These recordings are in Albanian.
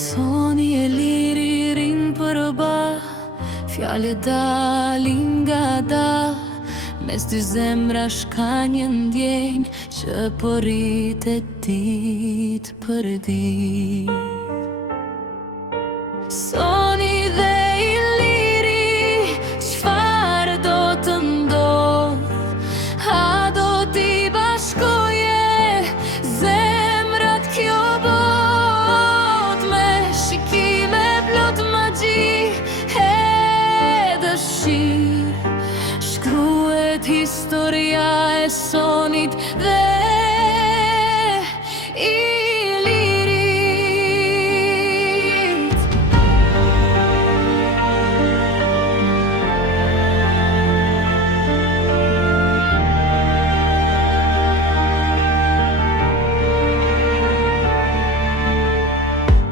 Soni e liri rin për ba, fjale dalin nga da. Mes dy zemrash ka një ndjenjë që po rritet dit për dit. Soni dhe i liri, çfarë do të ndodh? A do t'i bashkoje zemrat kjo bot? Me shikime plot magji e dëshirë, shkruhet historia e Sonit dhe i lirit.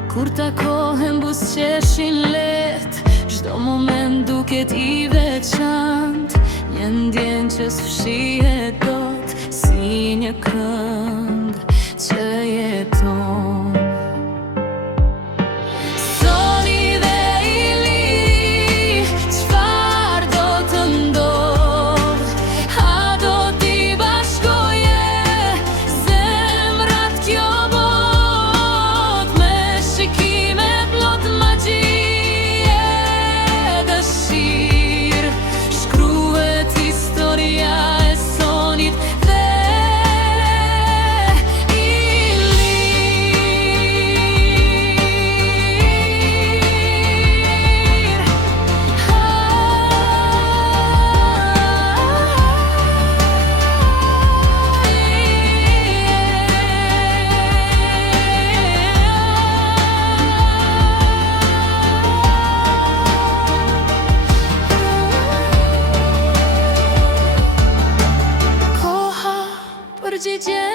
Kur takohen buzëqeshin let, çdo moment duket i veçant. Një ndjenjë që s'fshihet dot, si një këngë që jeton. Soni dhe i liri, çfarë do të ndodh? A do t'i bashkoje zemrat kjo bot? Me shikime plot magji e dëshirë, shkruhet historia e Sonit dhe i Koha përgjigje